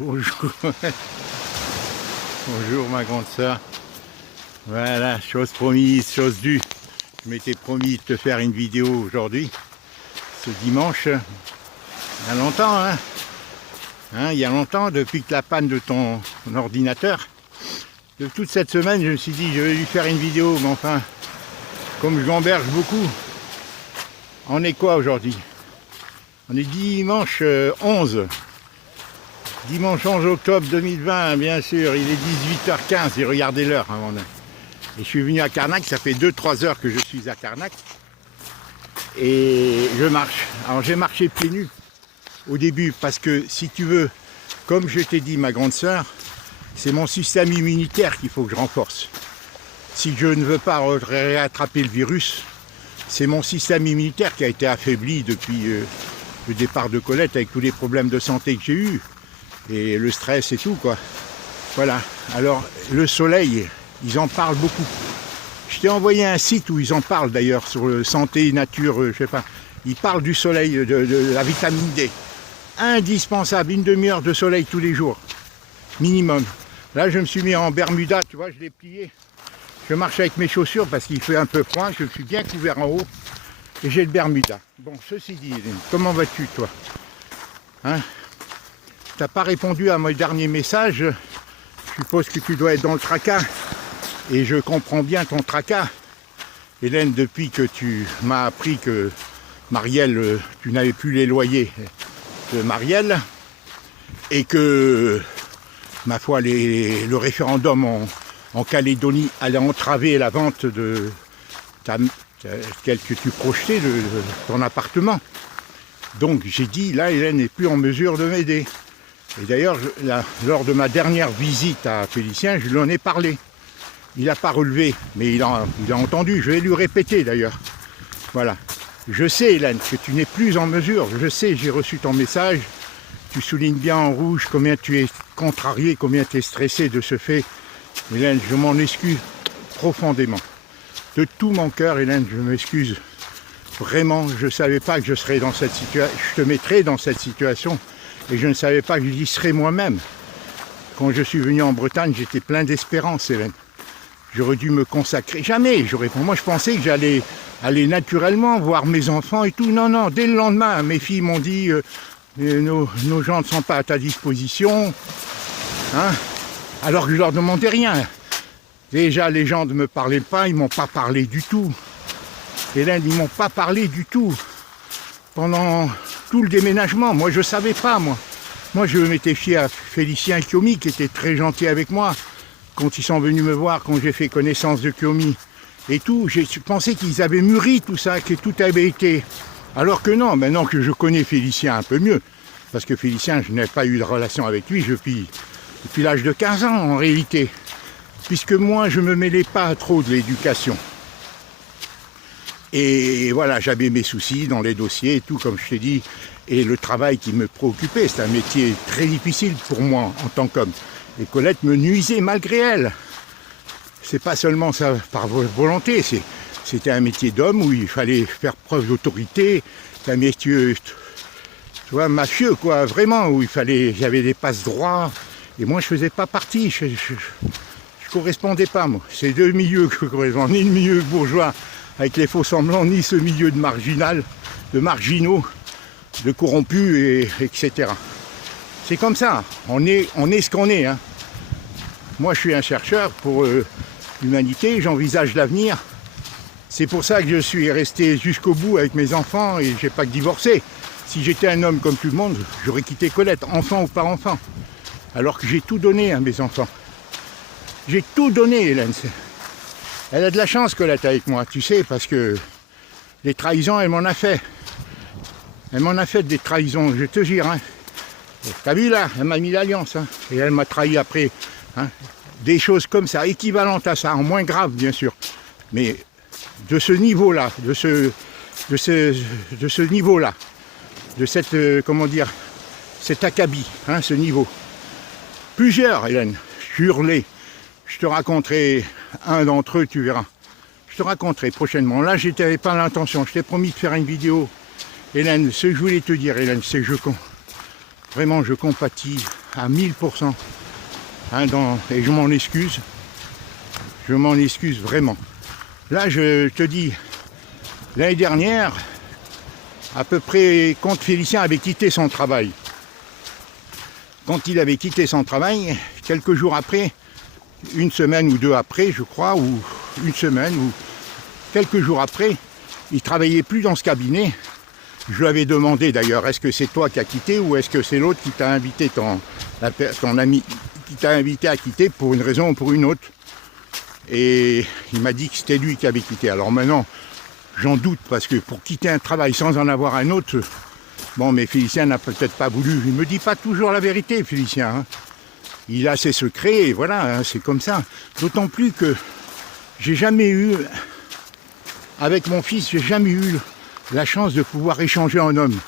Bonjour. Bonjour ma grande sœur. Voilà, chose promise, chose due. Je m'étais promis de te faire une vidéo aujourd'hui, ce dimanche. Il y a longtemps, il y a longtemps, depuis que la panne de ton ordinateur. De toute cette semaine, je me suis dit, je vais lui faire une vidéo, mais enfin, comme je gamberge beaucoup, on est quoi aujourd'hui? On est dimanche 11. Dimanche 11 octobre 2020, bien sûr, il est 18h15, et regardez l'heure. Et je suis venu à Carnac, ça fait 2-3 heures que je suis à Carnac. Et je marche. Alors j'ai marché pieds nus au début, parce que si tu veux, comme je t'ai dit ma grande sœur, c'est mon système immunitaire qu'il faut que je renforce. Si je ne veux pas réattraper le virus, c'est mon système immunitaire qui a été affaibli depuis le départ de Colette, avec tous les problèmes de santé que j'ai eus. Et le stress et tout, quoi. Voilà. Alors, le soleil, ils en parlent beaucoup. Je t'ai envoyé un site où ils en parlent d'ailleurs, sur le santé, nature, je sais pas. Ils parlent du soleil, de la vitamine D. Indispensable, une demi-heure de soleil tous les jours. Minimum. Là, je me suis mis en Bermuda, tu vois, je l'ai plié. Je marche avec mes chaussures parce qu'il fait un peu froid. Je suis bien couvert en haut. Et j'ai le Bermuda. Bon, ceci dit, comment vas-tu, toi? Hein? Tu n'as pas répondu à mon dernier message. Je suppose que tu dois être dans le tracas. Et je comprends bien ton tracas. Hélène, depuis que tu m'as appris que Marielle, tu n'avais plus les loyers de Marielle, et que, ma foi, le référendum en Calédonie allait entraver la vente de tel que tu projetais, de ton appartement. Donc j'ai dit, là, Hélène n'est plus en mesure de m'aider. Et d'ailleurs, lors de ma dernière visite à Félicien, je lui en ai parlé. Il n'a pas relevé, mais il a entendu. Je vais lui répéter d'ailleurs. Voilà. Je sais, Hélène, que tu n'es plus en mesure. Je sais, j'ai reçu ton message. Tu soulignes bien en rouge combien tu es contrarié, combien tu es stressé de ce fait. Hélène, je m'en excuse profondément. De tout mon cœur, Hélène, je m'excuse. Vraiment, je ne savais pas que je serais dans cette situation. Je te mettrais dans cette situation. Et je ne savais pas que j'y serais moi-même. Quand je suis venu en Bretagne, j'étais plein d'espérance, Hélène. J'aurais dû me consacrer. Jamais. Moi, je pensais que j'allais aller naturellement voir mes enfants et tout. Non, non. Dès le lendemain, mes filles m'ont dit nos gens ne sont pas à ta disposition. Hein, alors que je leur demandais rien. Déjà, les gens ne me parlaient pas. Ils ne m'ont pas parlé du tout. Hélène, ils ne m'ont pas parlé du tout. Pendant tout le déménagement, moi je savais pas, moi je m'étais fié à Félicien et Kiomi qui étaient très gentils avec moi quand ils sont venus me voir, quand j'ai fait connaissance de Kiomi et tout. J'ai pensé qu'ils avaient mûri tout ça, que tout avait été, alors que non. Maintenant que je connais Félicien un peu mieux, parce que Félicien, je n'ai pas eu de relation avec lui depuis l'âge de 15 ans en réalité, puisque moi je me mêlais pas trop de l'éducation. Et voilà, j'avais mes soucis dans les dossiers et tout, comme je t'ai dit, et le travail qui me préoccupait. C'est un métier très difficile pour moi en tant qu'homme. Et Colette me nuisait malgré elle. C'est pas seulement ça par volonté, c'était un métier d'homme où il fallait faire preuve d'autorité. C'est un métier, tu vois, mafieux, quoi, vraiment, où il y avait des passe-droits. Et moi, je faisais pas partie, je correspondais pas, moi. C'est deux milieux que je correspond, ni le milieu bourgeois, avec les faux semblants, ni ce milieu de marginaux, de corrompus, etc. C'est comme ça, on est ce qu'on est. Hein. Moi je suis un chercheur pour l'humanité, j'envisage l'avenir. C'est pour ça que je suis resté jusqu'au bout avec mes enfants et j'ai pas que divorcé. Si j'étais un homme comme tout le monde, j'aurais quitté Colette, enfant ou pas enfant. Alors que j'ai tout donné à mes enfants. J'ai tout donné, Hélène. Elle a de la chance, Colette, avec moi, tu sais, parce que les trahisons, elle m'en a fait. Elle m'en a fait des trahisons, je te jure. Hein. T'as vu là, elle m'a mis l'alliance. Hein, et elle m'a trahi après. Hein. Des choses comme ça, équivalentes à ça, en moins grave, bien sûr. Mais de ce niveau-là, de ce niveau-là, de cette, comment dire, cet acabit, hein, ce niveau. Plusieurs, Hélène, hurlé. Je te raconterai un d'entre eux, tu verras. Je te raconterai prochainement. Là, je n'avais pas l'intention. Je t'ai promis de faire une vidéo. Hélène, ce que je voulais te dire, Hélène, c'est que vraiment, je compatis à 1000%. Hein, et je m'en excuse. Je m'en excuse vraiment. Là, je te dis, l'année dernière, à peu près quand Félicien avait quitté son travail, quand il avait quitté son travail, quelques jours après, une semaine ou deux après, je crois, ou une semaine, ou quelques jours après, il travaillait plus dans ce cabinet. Je lui avais demandé d'ailleurs, est-ce que c'est toi qui as quitté ou est-ce que c'est l'autre qui t'a invité, ton ami, qui t'a invité à quitter pour une raison ou pour une autre. Et il m'a dit que c'était lui qui avait quitté. Alors maintenant, j'en doute parce que pour quitter un travail sans en avoir un autre, bon, mais Félicien n'a peut-être pas voulu. Il ne me dit pas toujours la vérité, Félicien. Hein. Il a ses secrets et voilà, hein, c'est comme ça. D'autant plus que j'ai jamais eu, avec mon fils, j'ai jamais eu la chance de pouvoir échanger en homme.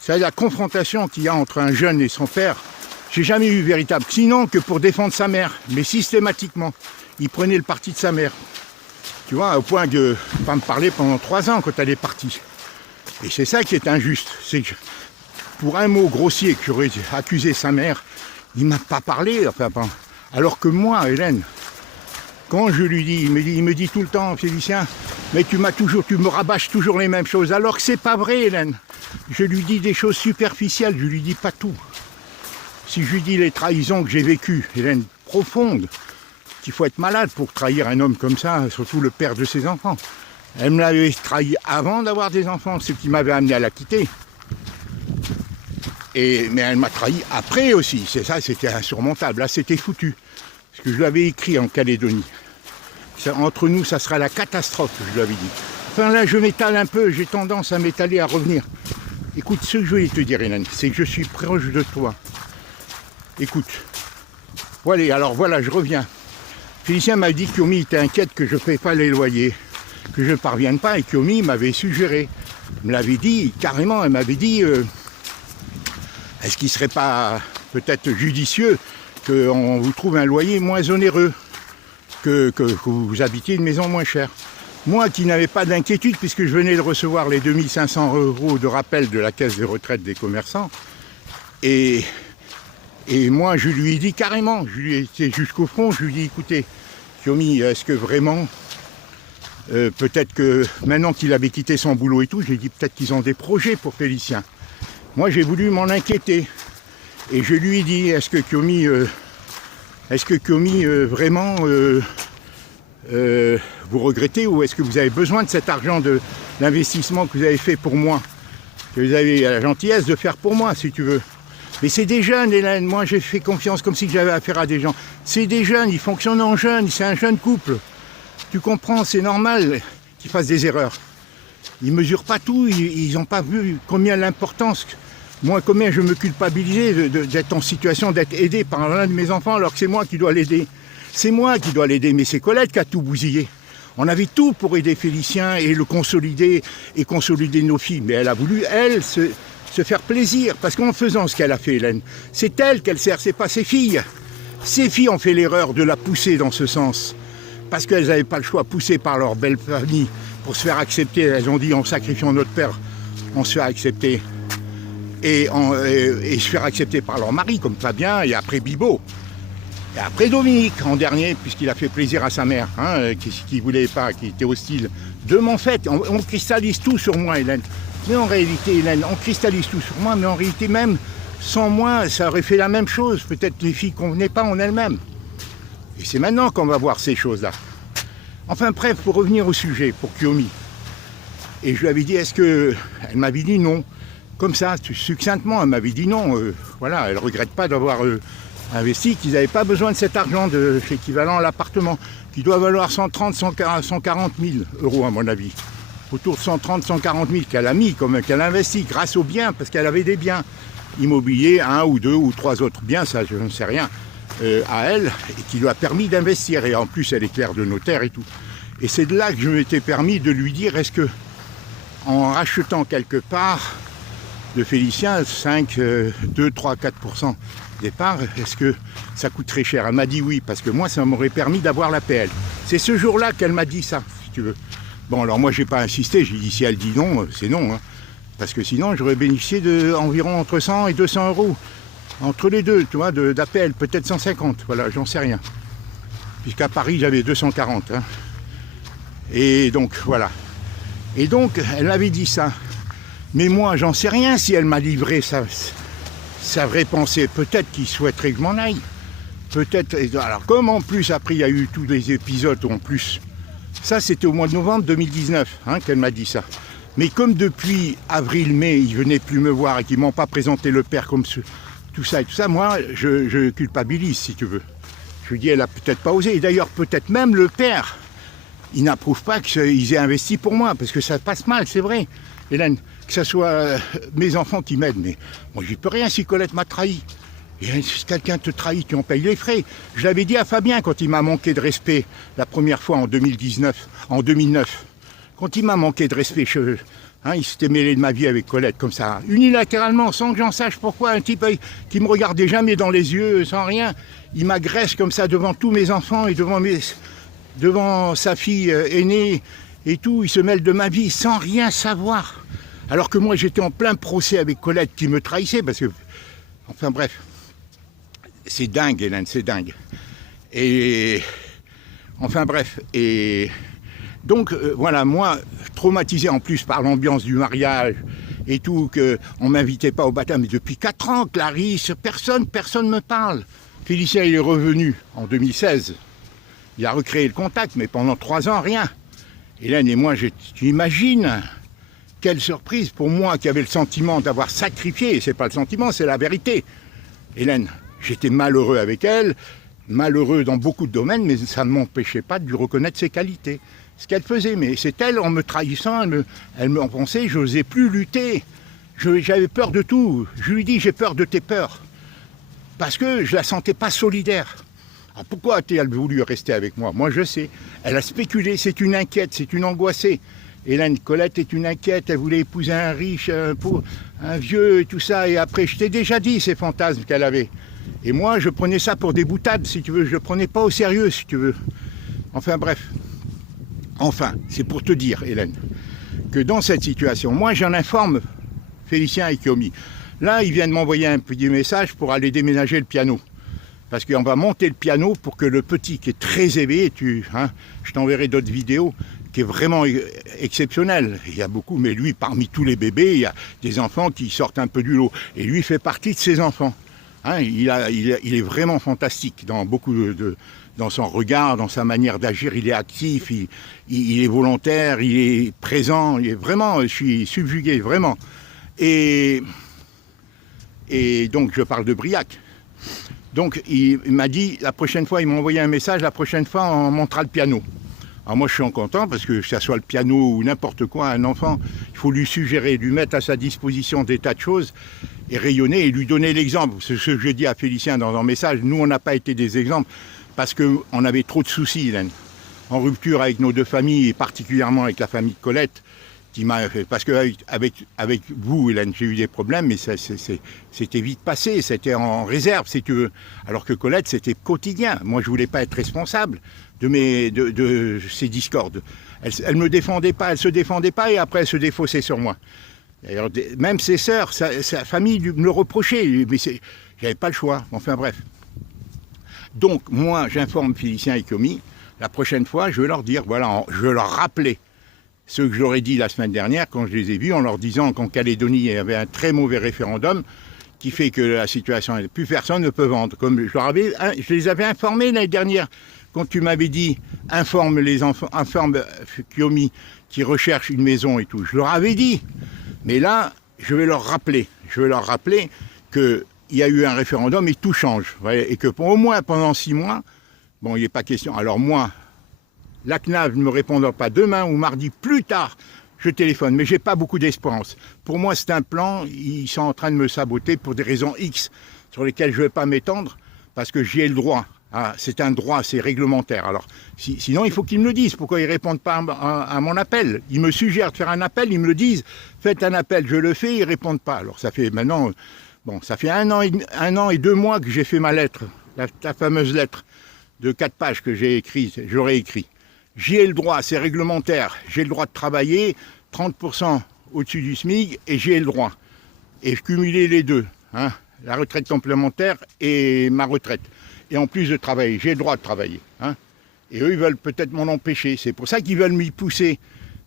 C'est la confrontation qu'il y a entre un jeune et son père. J'ai jamais eu véritable. Sinon que pour défendre sa mère, mais systématiquement. Il prenait le parti de sa mère. Tu vois, au point de ne pas me parler pendant 3 ans quand elle est partie. Et c'est ça qui est injuste. C'est que pour un mot grossier que j'aurais accusé sa mère, il ne m'a pas parlé. Enfin, alors que moi, Hélène, quand je lui dis, il me dit tout le temps, Félicien, mais tu me rabâches toujours les mêmes choses. Alors que c'est pas vrai, Hélène. Je lui dis des choses superficielles, je lui dis pas tout. Si je lui dis les trahisons que j'ai vécues, Hélène, profondes, qu'il faut être malade pour trahir un homme comme ça, surtout le père de ses enfants. Elle me l'avait trahi avant d'avoir des enfants, ce qui m'avait amené à la quitter. Mais elle m'a trahi après aussi, c'est ça, c'était insurmontable, là c'était foutu. Parce que je l'avais écrit en Calédonie. Entre nous, ça sera la catastrophe, je lui avais dit. Enfin là, je m'étale un peu, j'ai tendance à m'étaler, à revenir. Écoute, ce que je voulais te dire, Hélène, c'est que je suis proche de toi. Écoute, voilà, alors voilà, je reviens. Félicien m'a dit qu'Yomi était inquiète que je ne paie pas les loyers, que je ne parvienne pas, et qu'Yomi m'avait suggéré. Elle me l'avait dit, carrément, elle m'avait dit, est-ce qu'il ne serait pas peut-être judicieux qu'on vous trouve un loyer moins onéreux, que vous habitiez une maison moins chère. Moi qui n'avais pas d'inquiétude, puisque je venais de recevoir les 2500 € de rappel de la caisse de retraite des commerçants, et moi, je lui ai dit carrément, je lui ai été jusqu'au front, je lui ai dit, écoutez, Yomi, est-ce que vraiment, peut-être que maintenant qu'il avait quitté son boulot et tout, j'ai dit peut-être qu'ils ont des projets pour Félicien. Moi, j'ai voulu m'en inquiéter. Et je lui ai dit, est-ce que Yomi, vraiment, vous regrettez ou est-ce que vous avez besoin de cet argent de l'investissement que vous avez fait pour moi, que vous avez la gentillesse de faire pour moi, si tu veux. Mais c'est des jeunes, Hélène, moi j'ai fait confiance comme si j'avais affaire à des gens. C'est des jeunes, ils fonctionnent en jeunes, c'est un jeune couple. Tu comprends, c'est normal qu'ils fassent des erreurs. Ils ne mesurent pas tout, ils n'ont pas vu combien l'importance, moi combien je me culpabilisais d'être en situation d'être aidé par l'un de mes enfants alors que c'est moi qui dois l'aider. C'est moi qui dois l'aider, mais c'est Colette qui a tout bousillé. On avait tout pour aider Félicien et le consolider et consolider nos filles. Mais elle a voulu, elle, se faire plaisir, parce qu'en faisant ce qu'elle a fait, Hélène, c'est elle qu'elle sert, c'est pas ses filles. Ses filles ont fait l'erreur de la pousser dans ce sens, parce qu'elles n'avaient pas le choix, poussées par leur belle famille, pour se faire accepter. Elles ont dit, en sacrifiant notre père, on se fait accepter. Et se faire accepter par leur mari, comme Fabien, et après Bibo. Et après Dominique, en dernier, puisqu'il a fait plaisir à sa mère, hein, qui voulait pas, qui était hostile. De mon fait, on cristallise tout sur moi, Hélène. Mais en réalité, Hélène, on cristallise tout sur moi, mais en réalité même, sans moi, ça aurait fait la même chose. Peut-être les filles ne convenaient pas en elles-mêmes. Et c'est maintenant qu'on va voir ces choses-là. Enfin bref, pour revenir au sujet, pour Yomi. Et je lui avais dit, est-ce que... Elle m'avait dit non. Comme ça, succinctement, elle m'avait dit non. Voilà, elle ne regrette pas d'avoir investi, qu'ils n'avaient pas besoin de cet argent de l'équivalent à l'appartement, qui doit valoir 130, 140 000 € à mon avis. Autour de 130, 140 000 qu'elle a mis, qu'elle a investi grâce aux biens, parce qu'elle avait des biens immobiliers, 1 ou 2 ou 3 autres biens, ça je ne sais rien, à elle, et qui lui a permis d'investir. Et en plus, elle est clerc de notaire et tout. Et c'est de là que je m'étais permis de lui dire, est-ce que, en rachetant quelque part de Félicien, 5, 2, 3, 4% des parts, est-ce que ça coûte très cher? Elle m'a dit oui, parce que moi, ça m'aurait permis d'avoir l'APL. C'est ce jour-là qu'elle m'a dit ça, si tu veux. Bon, alors moi, j'ai pas insisté, j'ai dit si elle dit non, c'est non. Hein. Parce que sinon, j'aurais bénéficié d'environ entre 100 et 200 €. Entre les deux, tu vois, d'APL, peut-être 150, voilà, j'en sais rien. Puisqu'à Paris, j'avais 240. Hein. Et donc, voilà. Et donc, elle m'avait dit ça. Mais moi, j'en sais rien si elle m'a livré sa vraie pensée. Peut-être qu'il souhaiterait que je m'en aille. Peut-être. Alors, comme en plus, après, il y a eu tous les épisodes en plus. Ça, c'était au mois de novembre 2019 hein, qu'elle m'a dit ça. Mais comme depuis avril-mai, ils ne venaient plus me voir et qu'ils ne m'ont pas présenté le père comme tout ça et tout ça, moi, je culpabilise, si tu veux. Je lui dis, elle a peut-être pas osé. Et d'ailleurs, peut-être même le père, il n'approuve pas qu'ils aient investi pour moi, parce que ça passe mal, c'est vrai. Hélène, que ce soit mes enfants qui m'aident, mais moi, j'y peux rien si Colette m'a trahi. Et si quelqu'un te trahit, tu en payes les frais. Je l'avais dit à Fabien quand il m'a manqué de respect la première fois en 2009. Quand il m'a manqué de respect, il s'était mêlé de ma vie avec Colette comme ça, unilatéralement, sans que j'en sache pourquoi. Un type qui me regardait jamais dans les yeux, sans rien, il m'agresse comme ça devant tous mes enfants et devant sa fille aînée et tout. Il se mêle de ma vie sans rien savoir. Alors que moi j'étais en plein procès avec Colette qui me trahissait parce que... Enfin bref. C'est dingue, Hélène, c'est dingue. Et... Enfin bref. Et... Donc voilà, moi, traumatisé en plus par l'ambiance du mariage et tout, qu'on ne m'invitait pas au baptême. Mais depuis 4 ans, Clarisse, personne ne me parle. Félicien, il est revenu en 2016. Il a recréé le contact, mais pendant 3 ans, rien. Hélène et moi, tu imagines quelle surprise pour moi qui avait le sentiment d'avoir sacrifié. Et c'est pas le sentiment, c'est la vérité. Hélène, j'étais malheureux avec elle, malheureux dans beaucoup de domaines, mais ça ne m'empêchait pas de lui reconnaître ses qualités. Ce qu'elle faisait, mais c'est elle, en me trahissant, elle me pensait, je n'osais plus lutter. J'avais peur de tout. Je lui dis, j'ai peur de tes peurs. Parce que je la sentais pas solidaire. Alors pourquoi a-t-elle voulu rester avec moi? Moi, je sais. Elle a spéculé, c'est une inquiète, c'est une angoissée. Hélène Colette est une inquiète, elle voulait épouser un riche, un vieux et tout ça. Et après, je t'ai déjà dit ces fantasmes qu'elle avait. Et moi, je prenais ça pour des boutades, si tu veux. Je ne le prenais pas au sérieux, si tu veux. Enfin, bref. Enfin, c'est pour te dire, Hélène, que dans cette situation, moi j'en informe Félicien et Kiomi. Là, ils viennent m'envoyer un petit message pour aller déménager le piano. Parce qu'on va monter le piano pour que le petit, qui est très élevé, je t'enverrai d'autres vidéos, qui est vraiment exceptionnel. Il y a beaucoup, mais lui, parmi tous les bébés, il y a des enfants qui sortent un peu du lot. Et lui fait partie de ces enfants. Il est vraiment fantastique dans beaucoup dans son regard, dans sa manière d'agir, il est actif, il est volontaire, il est présent, il est vraiment, je suis subjugué, vraiment. Et donc, je parle de Briac. Donc, il m'a dit, la prochaine fois, il m'a envoyé un message, la prochaine fois, on montera le piano. Alors moi, je suis content, parce que ça soit le piano ou n'importe quoi, un enfant, il faut lui suggérer, lui mettre à sa disposition des tas de choses, et rayonner, et lui donner l'exemple. C'est ce que je dis à Félicien dans un message, nous, on n'a pas été des exemples, parce qu'on avait trop de soucis, Hélène, en rupture avec nos deux familles, et particulièrement avec la famille de Colette, parce qu'avec vous, Hélène, j'ai eu des problèmes, mais c'était vite passé, c'était en réserve, si tu veux. Alors que Colette, c'était quotidien. Moi, je ne voulais pas être responsable de ces discordes. Elle ne me défendait pas, elle ne se défendait pas, et après, elle se défaussait sur moi. D'ailleurs, même ses sœurs, sa famille me le reprochait, mais je n'avais pas le choix. Enfin, bref. Donc, moi, j'informe Félicien et Kiomi. La prochaine fois, je vais leur dire, voilà, je vais leur rappeler ce que j'aurais dit la semaine dernière quand je les ai vus, en leur disant qu'en Calédonie, il y avait un très mauvais référendum qui fait que la situation, plus personne ne peut vendre. Comme je les avais informés l'année dernière, quand tu m'avais dit, informe les enfants, informe Kiomi qui recherche une maison et tout. Je leur avais dit. Mais là, je vais leur rappeler qu'il y a eu un référendum et tout change. Voyez, et que au moins pendant 6 mois, bon, il n'est pas question. Alors moi, la CNAV ne me répondra pas demain ou mardi plus tard, je téléphone. Mais je n'ai pas beaucoup d'espérance. Pour moi, c'est un plan. Ils sont en train de me saboter pour des raisons X sur lesquelles je ne vais pas m'étendre parce que j'y ai le droit. C'est un droit, c'est réglementaire. Alors, sinon, il faut qu'ils me le disent. Pourquoi ils ne répondent pas à mon appel? Ils me suggèrent de faire un appel, ils me le disent. Faites un appel, je le fais, ils ne répondent pas. Alors, ça fait maintenant, bon, ça fait 1 an et 2 mois que j'ai fait ma lettre, la fameuse lettre de 4 pages que j'aurais écrit. J'y ai le droit, c'est réglementaire. J'ai le droit de travailler 30% au-dessus du SMIC et j'ai le droit. Et cumuler les deux, la retraite complémentaire et ma retraite. Et en plus de travailler, j'ai le droit de travailler. Hein. Et eux, ils veulent peut-être m'en empêcher. C'est pour ça qu'ils veulent m'y pousser.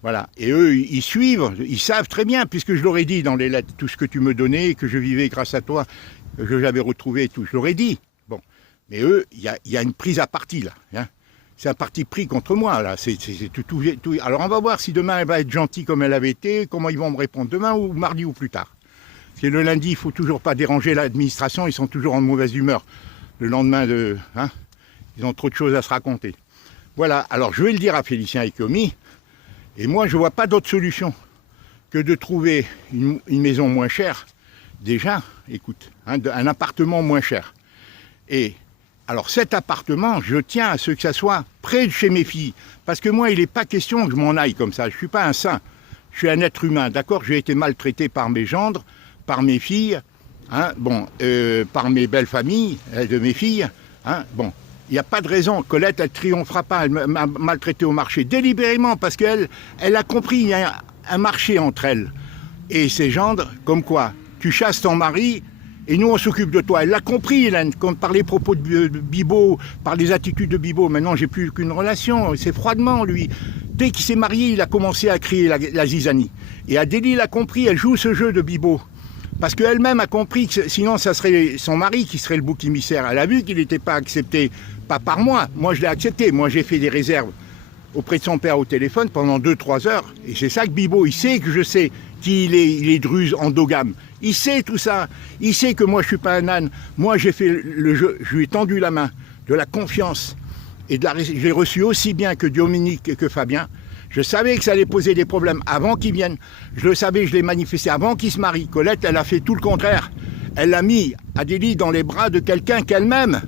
Voilà. Et eux, ils suivent, ils savent très bien, puisque je leur ai dit dans les lettres tout ce que tu me donnais, que je vivais grâce à toi, que j'avais retrouvé et tout. Je leur ai dit. Bon. Mais eux, il y a une prise à partie là. Hein. C'est un parti pris contre moi là. C'est tout. Alors on va voir si demain elle va être gentille comme elle avait été, comment ils vont me répondre demain ou mardi ou plus tard. Parce que le lundi, il ne faut toujours pas déranger l'administration, ils sont toujours en mauvaise humeur. Le lendemain hein, ils ont trop de choses à se raconter. Voilà, alors je vais le dire à Félicien et Komi, et moi je ne vois pas d'autre solution que de trouver une maison moins chère, déjà, écoute, hein, un appartement moins cher. Et alors cet appartement, je tiens à ce que ça soit près de chez mes filles, parce que moi il n'est pas question que je m'en aille comme ça, je ne suis pas un saint, je suis un être humain, d'accord, j'ai été maltraité par mes gendres, par mes filles, hein, bon, par mes belles familles de mes filles, hein, bon. Il n'y a pas de raison. Colette, elle ne triomphera pas. Elle m'a maltraité au marché, délibérément, parce qu'elle a compris, il y a un marché entre elles et ses gendres, comme quoi, tu chasses ton mari, et nous, on s'occupe de toi. Elle l'a compris, Hélène, comme par les propos de Bibo, par les attitudes de Bibo. Maintenant, j'ai plus qu'une relation. C'est froidement, lui. Dès qu'il s'est marié, il a commencé à crier la zizanie. Et Adélie l'a compris, elle joue ce jeu de Bibo. Parce qu'elle-même a compris que sinon, ça serait son mari qui serait le bouc émissaire. Elle a vu qu'il n'était pas accepté, pas par moi. Moi, je l'ai accepté. Moi, j'ai fait des réserves auprès de son père au téléphone pendant 2-3 heures. Et c'est ça que Bibo, il sait que je sais qu'il est druze endogame. Il sait tout ça. Il sait que moi, je ne suis pas un âne. Moi, j'ai fait le jeu. Je lui ai tendu la main, de la confiance. Et je l'ai reçu aussi bien que Dominique et que Fabien. Je savais que ça allait poser des problèmes avant qu'ils viennent. Je le savais, je l'ai manifesté avant qu'ils se marient. Colette, elle a fait tout le contraire. Elle a mis Adélie dans les bras de quelqu'un qu'elle-même.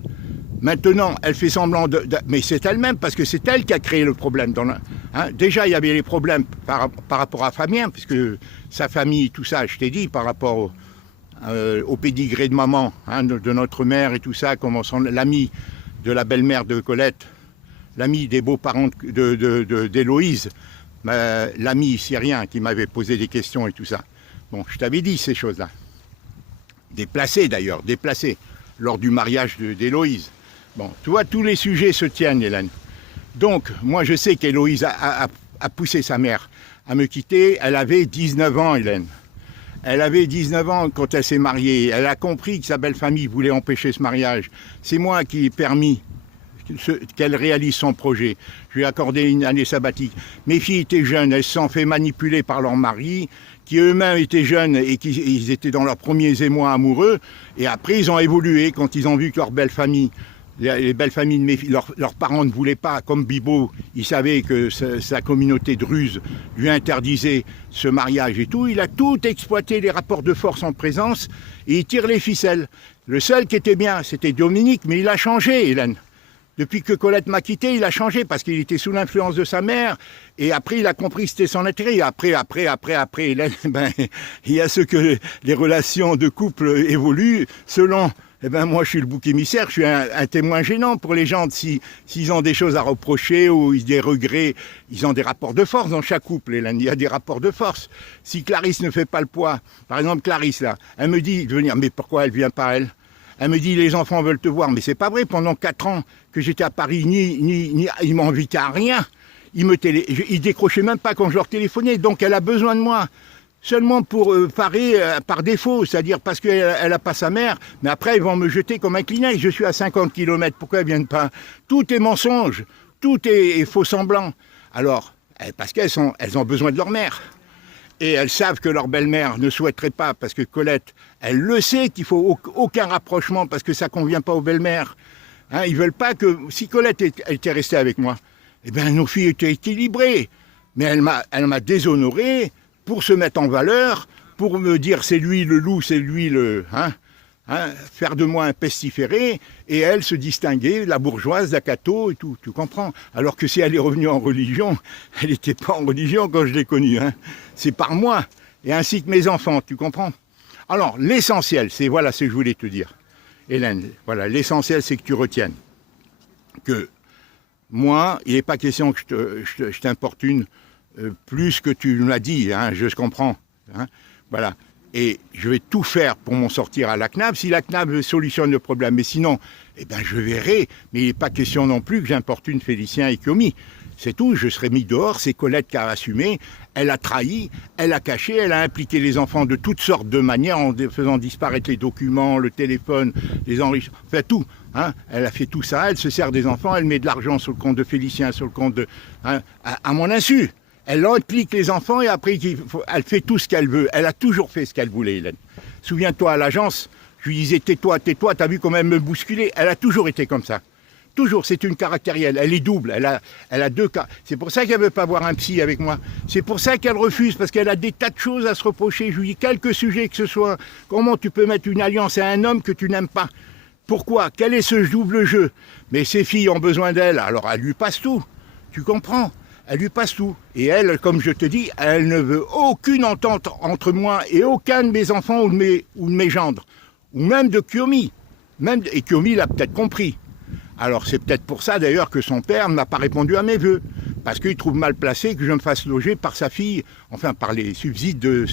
Maintenant, elle fait semblant mais c'est elle-même, parce que c'est elle qui a créé le problème. Hein. Déjà, il y avait les problèmes par rapport à Fabien, puisque sa famille, tout ça, je t'ai dit, par rapport au pédigré de maman, hein, de notre mère et tout ça, comment l'ami de la belle-mère de Colette, l'ami des beaux-parents d'Héloïse, l'ami syrien qui m'avait posé des questions et tout ça. Bon, je t'avais dit ces choses-là. Déplacées d'ailleurs, déplacées, lors du mariage d'Héloïse. Bon, tu vois, tous les sujets se tiennent, Hélène. Donc, moi je sais qu'Héloïse a poussé sa mère à me quitter. Elle avait 19 ans, Hélène. Elle avait 19 ans quand elle s'est mariée. Elle a compris que sa belle famille voulait empêcher ce mariage. C'est moi qui ai permis qu'elle réalise son projet. Je lui ai accordé une année sabbatique. Mes filles étaient jeunes, elles se sont fait manipuler par leur mari, qui eux-mêmes étaient jeunes et qu'ils étaient dans leurs premiers émois amoureux. Et après, ils ont évolué quand ils ont vu que leur belle famille, les belles familles de mes filles, leurs parents ne voulaient pas, comme Bibo, il savait que sa communauté druze lui interdisait ce mariage et tout. Il a tout exploité, les rapports de force en présence, et il tire les ficelles. Le seul qui était bien, c'était Dominique, mais il a changé, Hélène. Depuis que Colette m'a quitté, il a changé parce qu'il était sous l'influence de sa mère. Et après, il a compris que c'était son intérêt. Et après, Hélène, ben, il y a ce que les relations de couple évoluent selon... moi, je suis le bouc émissaire, je suis un témoin gênant pour les gens. S'ils ont des choses à reprocher ou des regrets, ils ont des rapports de force dans chaque couple, Hélène. Il y a des rapports de force. Si Clarisse ne fait pas le poids, par exemple, Clarisse, là, elle me dit de venir, mais pourquoi elle ne vient pas, elle ? Elle me dit, les enfants veulent te voir. Mais c'est pas vrai, pendant 4 ans que j'étais à Paris, ils m'invitaient à rien. Ils décrochaient même pas quand je leur téléphonais. Donc elle a besoin de moi. Seulement pour parer par défaut, c'est-à-dire parce qu'elle n'a pas sa mère. Mais après, ils vont me jeter comme un Kleenex. Je suis à 50 km, pourquoi elles ne viennent pas? Tout est mensonge, tout est faux semblant. Alors, parce qu'elles ont besoin de leur mère. Et elles savent que leur belle-mère ne souhaiterait pas, parce que Colette, elle le sait qu'il ne faut aucun rapprochement, parce que ça ne convient pas aux belles-mères. Hein, ils ne veulent pas que... Si Colette était restée avec moi, eh bien, nos filles étaient équilibrées. Mais elle m'a déshonoré pour se mettre en valeur, pour me dire c'est lui le loup, c'est lui le... faire de moi un pestiféré, et elle se distinguer, la bourgeoise, la catho et tout, tu comprends? Alors que si elle est revenue en religion, elle n'était pas en religion quand je l'ai connue, hein. C'est par moi, et ainsi que mes enfants, tu comprends? Alors, l'essentiel, c'est voilà ce que je voulais te dire, Hélène, voilà, l'essentiel c'est que tu retiennes que moi, il n'est pas question que je t'importune plus que tu me l'as dit, hein, je comprends, hein, voilà. Et je vais tout faire pour m'en sortir à la CNAV, si la CNAV solutionne le problème. Mais sinon, eh ben, je verrai. Mais il n'est pas question non plus que j'importune Félicien et Kiomi. C'est tout, je serai mis dehors, c'est Colette qui a assumé, elle a trahi, elle a caché, elle a impliqué les enfants de toutes sortes de manières en faisant disparaître les documents, le téléphone, les enrichissements, enfin tout. Hein, elle a fait tout ça, elle se sert des enfants, elle met de l'argent sur le compte de Félicien, sur le compte de... Hein, à mon insu. Elle implique les enfants et après, elle fait tout ce qu'elle veut. Elle a toujours fait ce qu'elle voulait, Hélène. Souviens-toi, à l'agence, je lui disais tais-toi, tais-toi, t'as vu comment elle me bousculait. Elle a toujours été comme ça. Toujours, c'est une caractérielle, elle est double, elle a deux cas. C'est pour ça qu'elle ne veut pas voir un psy avec moi. C'est pour ça qu'elle refuse, parce qu'elle a des tas de choses à se reprocher. Je lui dis, quelques sujets que ce soit, comment tu peux mettre une alliance à un homme que tu n'aimes pas? Pourquoi? Quel est ce double jeu? Mais ses filles ont besoin d'elle, alors elle lui passe tout. Tu comprends? Elle lui passe tout. Et elle, comme je te dis, elle ne veut aucune entente entre moi et aucun de mes enfants ou de mes gendres. Ou même de Kiomi. Et Kiomi l'a peut-être compris. Alors c'est peut-être pour ça d'ailleurs que son père n'a pas répondu à mes vœux, parce qu'il trouve mal placé que je me fasse loger par sa fille, enfin par les subsides de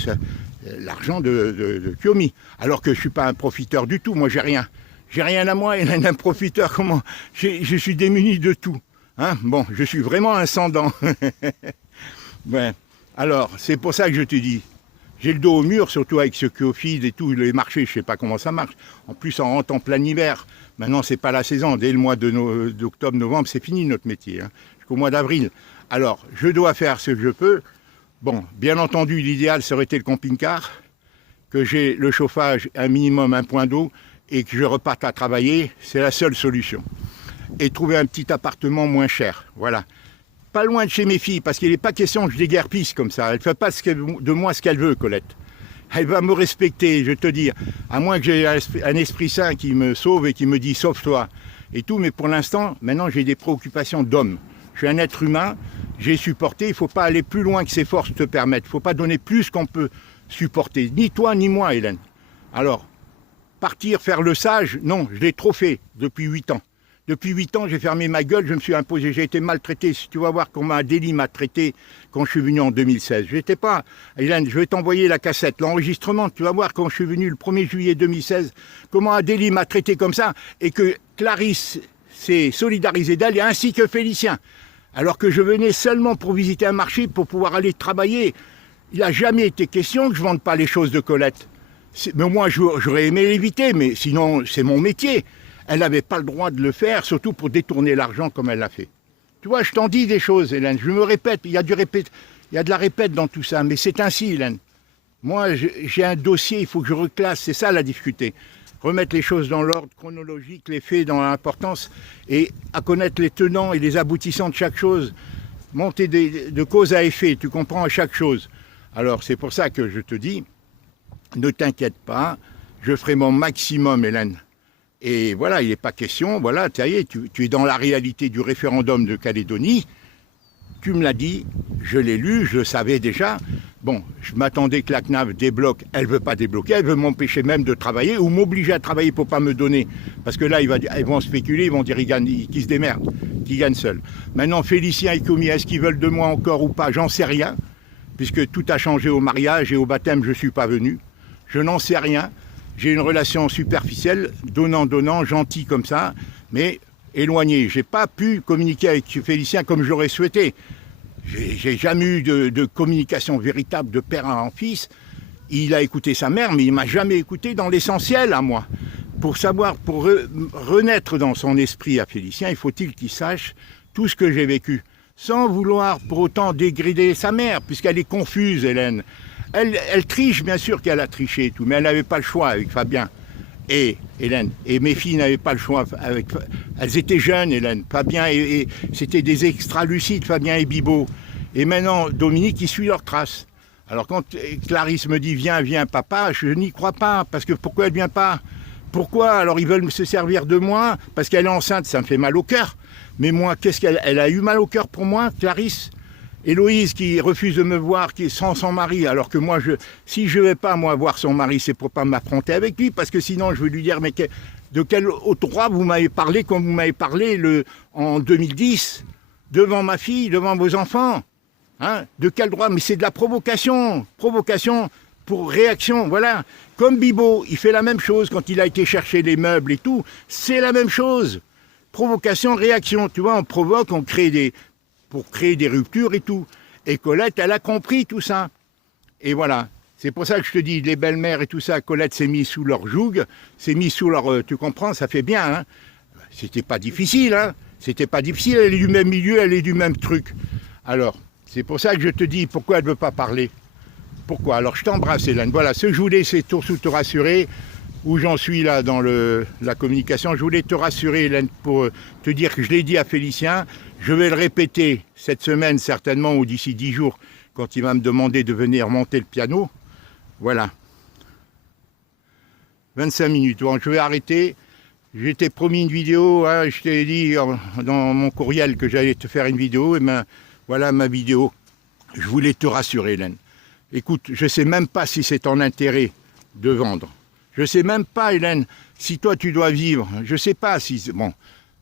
l'argent de Kiomi. Alors que je ne suis pas un profiteur du tout, moi j'ai rien. J'ai rien à moi, et un profiteur, comment? Je suis démuni de tout. Hein, bon, je suis vraiment un sans-dents. Ouais. Alors, c'est pour ça que je te dis, j'ai le dos au mur, surtout avec ce Covid et tout, les marchés, je ne sais pas comment ça marche. En plus, on rentre en plein hiver. Maintenant, ce n'est pas la saison. Dès le mois d'octobre, novembre, c'est fini notre métier, hein, jusqu'au mois d'avril. Alors, je dois faire ce que je peux. Bon, bien entendu, l'idéal serait été le camping-car, que j'ai le chauffage, un minimum, un point d'eau, et que je reparte à travailler. C'est la seule solution. Et trouver un petit appartement moins cher, voilà. Pas loin de chez mes filles, parce qu'il n'est pas question que je déguerpisse comme ça. Elle ne fait pas de moi ce qu'elle veut, Colette. Elle va me respecter, je te dis, à moins que j'ai un esprit saint qui me sauve et qui me dit « sauve-toi » et tout, mais pour l'instant, maintenant j'ai des préoccupations d'homme. Je suis un être humain, j'ai supporté, il ne faut pas aller plus loin que ses forces te permettent, il ne faut pas donner plus qu'on peut supporter, ni toi ni moi, Hélène. Alors, partir, faire le sage, non, je l'ai trop fait depuis 8 ans. Depuis 8 ans, j'ai fermé ma gueule, je me suis imposé, j'ai été maltraité. Si tu vas voir comment Adélie m'a traité quand je suis venu en 2016. J'étais pas... Hélène, je vais t'envoyer la cassette, l'enregistrement, tu vas voir quand je suis venu le 1er juillet 2016, comment Adélie m'a traité comme ça, et que Clarisse s'est solidarisée d'elle, ainsi que Félicien. Alors que je venais seulement pour visiter un marché, pour pouvoir aller travailler. Il n'a jamais été question que je ne vende pas les choses de Colette. Mais moi, j'aurais aimé l'éviter, mais sinon, c'est mon métier. Elle n'avait pas le droit de le faire, surtout pour détourner l'argent comme elle l'a fait. Tu vois, je t'en dis des choses, Hélène. Je me répète, il y a de la répète dans tout ça, mais c'est ainsi, Hélène. Moi, j'ai un dossier, il faut que je reclasse, c'est ça la difficulté. Remettre les choses dans l'ordre chronologique, les faits dans l'importance, et à connaître les tenants et les aboutissants de chaque chose. Monter de cause à effet, tu comprends, à chaque chose. Alors, c'est pour ça que je te dis, ne t'inquiète pas, je ferai mon maximum, Hélène. Et voilà, il n'est pas question, voilà, ça y est, tu es dans la réalité du référendum de Calédonie. Tu me l'as dit, je l'ai lu, je le savais déjà. Bon, je m'attendais que la CNAV débloque, elle ne veut pas débloquer, elle veut m'empêcher même de travailler ou m'obliger à travailler pour ne pas me donner. Parce que là, ils vont spéculer, ils vont dire qu'ils se démerdent, qu'ils gagnent seuls. Maintenant, Félicien et Kiomi, est-ce qu'ils veulent de moi encore ou pas? J'en sais rien, puisque tout a changé au mariage et au baptême, je ne suis pas venu. Je n'en sais rien. J'ai une relation superficielle, donnant, gentil comme ça, mais éloigné. Je n'ai pas pu communiquer avec Félicien comme j'aurais souhaité. J'ai jamais eu de communication véritable de père en fils. Il a écouté sa mère, mais il ne m'a jamais écouté dans l'essentiel à moi. Pour savoir, pour renaître dans son esprit à Félicien, il faut-il qu'il sache tout ce que j'ai vécu, sans vouloir pour autant dégrader sa mère, puisqu'elle est confuse, Hélène. Elle triche, bien sûr qu'elle a triché et tout, mais elle n'avait pas le choix avec Fabien et Hélène. Et mes filles n'avaient pas le choix avec... Elles étaient jeunes, Hélène. Fabien et c'était des extra-lucides, Fabien et Bibo. Et maintenant, Dominique, il suit leurs traces. Alors quand Clarisse me dit « Viens, papa », je n'y crois pas. Parce que pourquoi elle ne vient pas? Pourquoi? Alors ils veulent se servir de moi parce qu'elle est enceinte, ça me fait mal au cœur. Mais moi, qu'est-ce qu'elle a eu mal au cœur pour moi, Clarisse? Héloïse qui refuse de me voir, qui est sans son mari, alors que moi, si je ne vais pas, moi, voir son mari, c'est pour ne pas m'affronter avec lui, parce que sinon, je vais lui dire, mais de quel autre droit vous m'avez parlé comme vous m'avez parlé en 2010, devant ma fille, devant vos enfants, hein? De quel droit? Mais c'est de la provocation, pour réaction, voilà. Comme Bibo, il fait la même chose quand il a été chercher les meubles et tout, c'est la même chose. Provocation, réaction, tu vois, on provoque, pour créer des ruptures et tout. Et Colette, elle a compris tout ça. Et voilà, c'est pour ça que je te dis, les belles-mères et tout ça, Colette s'est mise sous leur joug, s'est mise sous leur... tu comprends, ça fait bien, hein. C'était pas difficile, hein. C'était pas difficile, elle est du même milieu, elle est du même truc. Alors, c'est pour ça que je te dis, pourquoi elle ne veut pas parler? Pourquoi? Alors, je t'embrasse, Hélène. Voilà, ce que je voulais, c'est surtout te rassurer, où j'en suis là dans la communication. Je voulais te rassurer, Hélène, pour te dire que je l'ai dit à Félicien. Je vais le répéter cette semaine, certainement, ou d'ici 10 jours, quand il va me demander de venir monter le piano. Voilà. 25 minutes. Bon, je vais arrêter. Je t'ai promis une vidéo, hein, je t'ai dit dans mon courriel que j'allais te faire une vidéo, et ben voilà ma vidéo. Je voulais te rassurer, Hélène. Écoute, je ne sais même pas si c'est en intérêt de vendre. Je ne sais même pas, Hélène, si toi tu dois vivre. Je ne sais pas si... Bon,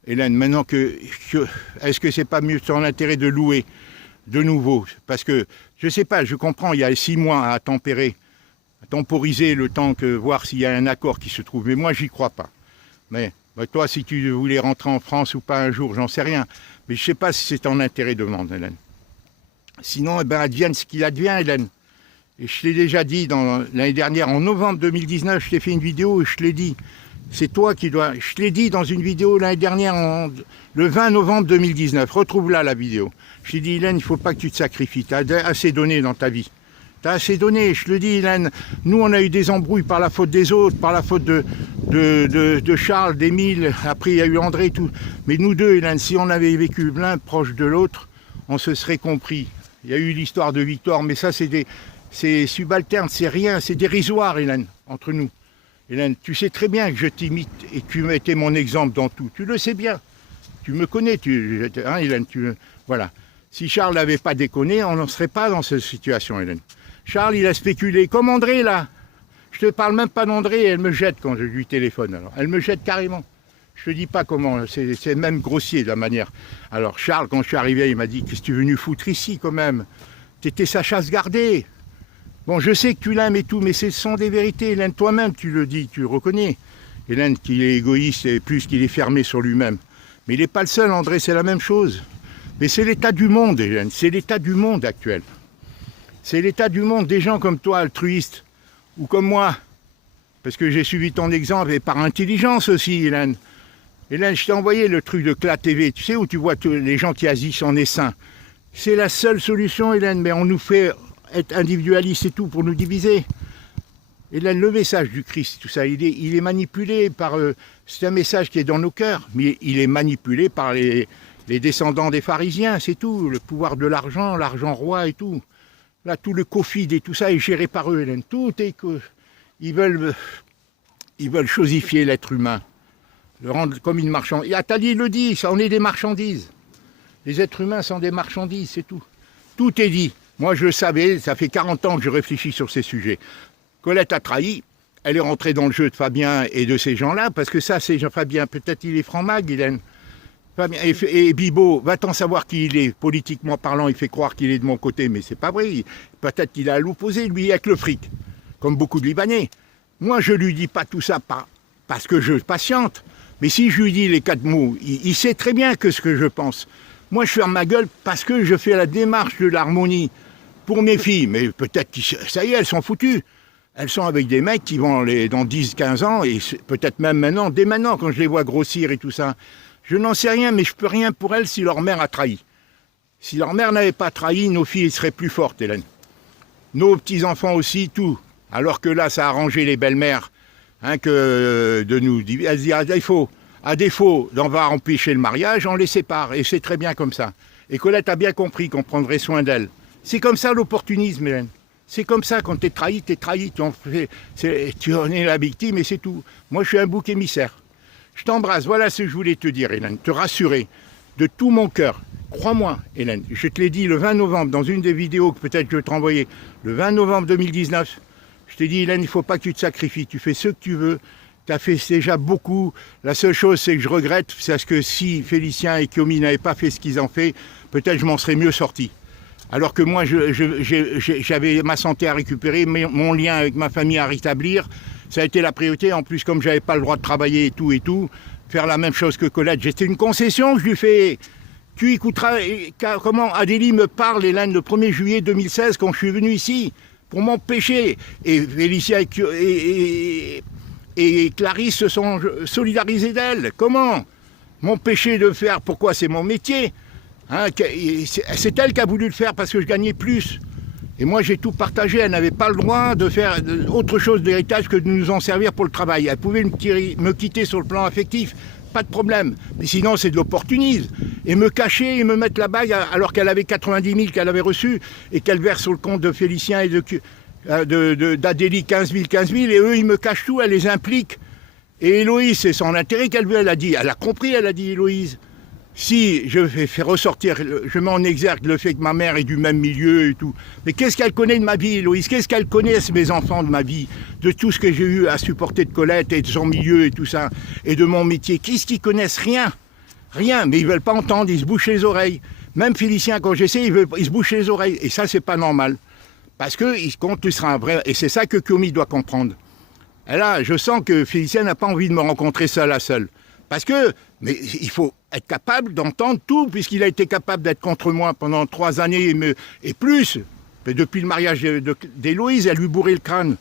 Hélène, maintenant est-ce que c'est pas mieux en intérêt de louer de nouveau? Parce que, je ne sais pas, je comprends, il y a 6 mois à temporiser le temps que voir s'il y a un accord qui se trouve. Mais moi, j'y crois pas. Mais toi, si tu voulais rentrer en France ou pas un jour, j'en sais rien. Mais je ne sais pas si c'est en intérêt de vendre, Hélène. Sinon, eh ben, advienne ce qu'il advient, Hélène. Et je t'ai déjà dit l'année dernière, en novembre 2019, je t'ai fait une vidéo et je te l'ai dit. C'est toi qui dois... Je te l'ai dit dans une vidéo l'année dernière, le 20 novembre 2019. Retrouve-la, la vidéo. Je t'ai dit, Hélène, il ne faut pas que tu te sacrifies. Tu as assez donné dans ta vie. Tu as assez donné, je te le dis, Hélène. Nous, on a eu des embrouilles par la faute des autres, par la faute de Charles, d'Émile. Après, il y a eu André et tout. Mais nous deux, Hélène, si on avait vécu l'un proche de l'autre, on se serait compris. Il y a eu l'histoire de Victor, mais ça, c'est subalterne, c'est rien, c'est dérisoire, Hélène, entre nous. Hélène, tu sais très bien que je t'imite et que tu étais mon exemple dans tout. Tu le sais bien. Tu me connais, hein, Hélène, voilà. Si Charles n'avait pas déconné, on n'en serait pas dans cette situation, Hélène. Charles, il a spéculé, comme André, là. Je te parle même pas d'André, elle me jette quand je lui téléphone. Alors, elle me jette carrément. Je te dis pas comment, c'est même grossier de la manière. Alors, Charles, quand je suis arrivé, il m'a dit, qu'est-ce que tu es venu foutre ici, quand même? T'étais sa chasse gardée. Bon, je sais que tu l'aimes et tout, mais ce sont des vérités, Hélène. Toi-même, tu le dis, tu le reconnais. Hélène, qu'il est égoïste et plus qu'il est fermé sur lui-même. Mais il n'est pas le seul, André, c'est la même chose. Mais c'est l'état du monde, Hélène. C'est l'état du monde actuel. C'est l'état du monde des gens comme toi, altruistes, ou comme moi. Parce que j'ai suivi ton exemple, et par intelligence aussi, Hélène. Hélène, je t'ai envoyé le truc de CLA TV, tu sais, où tu vois les gens qui agissent en essaim. C'est la seule solution, Hélène, mais on nous fait être individualistes et tout pour nous diviser. Hélène, le message du Christ, tout ça, il est manipulé par... c'est un message qui est dans nos cœurs, mais il est manipulé par les descendants des pharisiens, c'est tout. Le pouvoir de l'argent roi et tout. Là, tout le Covid et tout ça est géré par eux, Hélène. Tout est que... Ils veulent chosifier l'être humain. Le rendre comme une marchandise. Et Attali le dit, ça, on est des marchandises. Les êtres humains sont des marchandises, c'est tout. Tout est dit. Moi, je le savais, ça fait 40 ans que je réfléchis sur ces sujets. Colette a trahi, elle est rentrée dans le jeu de Fabien et de ces gens-là, parce que ça, c'est Fabien, peut-être il est franc-mag, Hélène. Fabien, et Bibo, va-t-en savoir qui il est, politiquement parlant, il fait croire qu'il est de mon côté, mais c'est pas vrai. Peut-être qu'il est à l'opposé, lui, avec le fric, comme beaucoup de Libanais. Moi, je lui dis pas tout ça parce que je patiente, mais si je lui dis les 4 mots, il sait très bien que ce que je pense. Moi, je ferme ma gueule parce que je fais la démarche de l'harmonie pour mes filles, mais peut-être que ça y est, elles sont foutues. Elles sont avec des mecs qui vont dans 10-15 ans, et peut-être même maintenant, dès maintenant, quand je les vois grossir et tout ça. Je n'en sais rien, mais je peux rien pour elles si leur mère a trahi. Si leur mère n'avait pas trahi, nos filles seraient plus fortes, Hélène. Nos petits-enfants aussi, tout. Alors que là, ça a arrangé les belles-mères, hein, que de nous dire, elles disent, à défaut d'en va empêcher le mariage, on les sépare, et c'est très bien comme ça. Et Colette a bien compris qu'on prendrait soin d'elle. C'est comme ça l'opportunisme, Hélène. C'est comme ça, quand t'es trahi, tu en es la victime et c'est tout. Moi, je suis un bouc émissaire. Je t'embrasse, voilà ce que je voulais te dire, Hélène. Te rassurer de tout mon cœur. Crois-moi, Hélène, je te l'ai dit le 20 novembre, dans une des vidéos que peut-être je vais te renvoyer, le 20 novembre 2019, je t'ai dit, Hélène, il ne faut pas que tu te sacrifies, tu fais ce que tu veux, tu as fait déjà beaucoup. La seule chose, c'est que je regrette, c'est que si Félicien et Kiomi n'avaient pas fait ce qu'ils ont fait, peut-être je m'en serais mieux sorti. Alors que moi, j'avais ma santé à récupérer, mon lien avec ma famille à rétablir. Ça a été la priorité. En plus, comme j'avais pas le droit de travailler et tout, faire la même chose que Colette. C'était une concession que je lui fais. Tu écouteras comment Adélie me parle, Hélène, le 1er juillet 2016, quand je suis venu ici, pour m'empêcher. Et Félicia et Clarisse se sont solidarisées d'elle. Comment m'empêcher de le faire? Pourquoi? C'est mon métier. Hein, c'est elle qui a voulu le faire parce que je gagnais plus. Et moi, j'ai tout partagé. Elle n'avait pas le droit de faire autre chose d'héritage que de nous en servir pour le travail. Elle pouvait me quitter sur le plan affectif, pas de problème. Mais sinon, c'est de l'opportunisme. Et me cacher et me mettre la bague alors qu'elle avait 90 000 qu'elle avait reçu et qu'elle verse sur le compte de Félicien et d'Adélie 15 000. Et eux, ils me cachent tout, elle les implique. Et Héloïse, c'est son intérêt qu'elle veut. Elle a dit, elle a compris, elle a dit, Héloïse. Si je fais ressortir, je mets en exergue le fait que ma mère est du même milieu et tout. Mais qu'est-ce qu'elle connaît de ma vie, Héloïse? Qu'est-ce qu'elle connaissent mes enfants de ma vie? De tout ce que j'ai eu à supporter de Colette et de son milieu et tout ça. Et de mon métier. Qu'est-ce qu'ils connaissent? Rien. Rien. Mais ils veulent pas entendre, ils se bouchent les oreilles. Même Félicien, quand j'essaie, il se bouche les oreilles. Et ça, c'est pas normal. Parce qu'il compte, tu seras un vrai... Et c'est ça que Komi doit comprendre. Et là, je sens que Félicien n'a pas envie de me rencontrer seul à seul. Parce que, mais il faut être capable d'entendre tout, puisqu'il a été capable d'être contre moi pendant 3 années et plus. Mais depuis le mariage d'Héloïse, elle lui bourrait le crâne.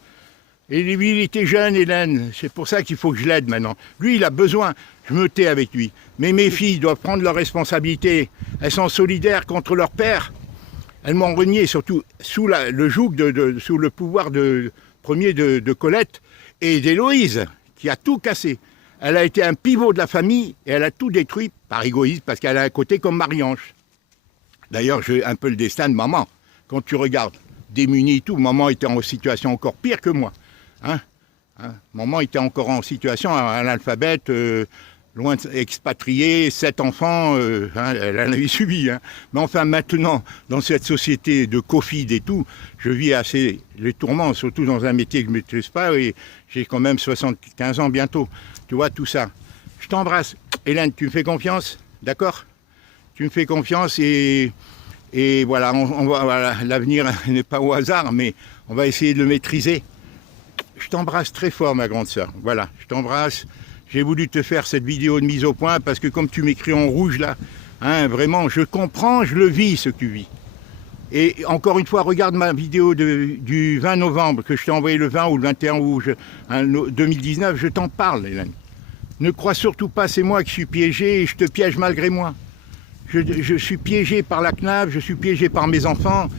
Et lui, il était jeune, Hélène. C'est pour ça qu'il faut que je l'aide maintenant. Lui, il a besoin. Je me tais avec lui. Mais mes filles doivent prendre leurs responsabilités. Elles sont solidaires contre leur père. Elles m'ont renié, surtout sous le joug, sous le pouvoir premier de Colette et d'Héloïse, qui a tout cassé. Elle a été un pivot de la famille et elle a tout détruit par égoïsme parce qu'elle a un côté comme Marie-Ange. D'ailleurs, j'ai un peu le destin de maman. Quand tu regardes, démunie et tout, maman était en situation encore pire que moi. Maman était encore en situation analphabète, loin expatriée, 7 enfants, elle en avait subi. Mais enfin, maintenant, dans cette société de Covid et tout, je vis assez les tourments, surtout dans un métier que je ne maîtrise pas et j'ai quand même 75 ans bientôt. Tu vois, tout ça. Je t'embrasse. Hélène, tu me fais confiance? D'accord? Tu me fais confiance et voilà, voilà, l'avenir n'est pas au hasard, mais on va essayer de le maîtriser. Je t'embrasse très fort, ma grande sœur. Voilà, je t'embrasse. J'ai voulu te faire cette vidéo de mise au point parce que comme tu m'écris en rouge là, vraiment, je comprends, je le vis ce que tu vis. Et encore une fois, regarde ma vidéo du 20 novembre que je t'ai envoyé le 20 ou le 21 août 2019, je t'en parle, Hélène. Ne crois surtout pas, c'est moi qui suis piégé et je te piège malgré moi. Je suis piégé par la CNAV, je suis piégé par mes enfants,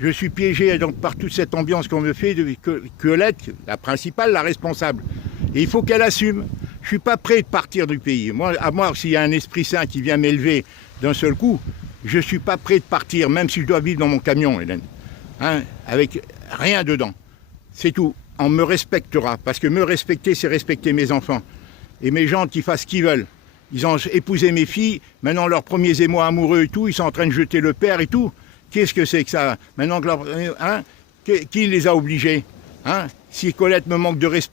je suis piégé donc par toute cette ambiance qu'on me fait, Colette, la principale, la responsable. Et il faut qu'elle assume. Je ne suis pas prêt de partir du pays. Moi, à moi, s'il y a un esprit saint qui vient m'élever d'un seul coup, je ne suis pas prêt de partir, même si je dois vivre dans mon camion, Hélène. Avec rien dedans. C'est tout. On me respectera. Parce que me respecter, c'est respecter mes enfants. Et mes gens qui fassent ce qu'ils veulent. Ils ont épousé mes filles. Maintenant, leurs premiers émois amoureux et tout, ils sont en train de jeter le père et tout. Qu'est-ce que c'est que ça? Maintenant que qui les a obligés? Si Colette me manque de respect,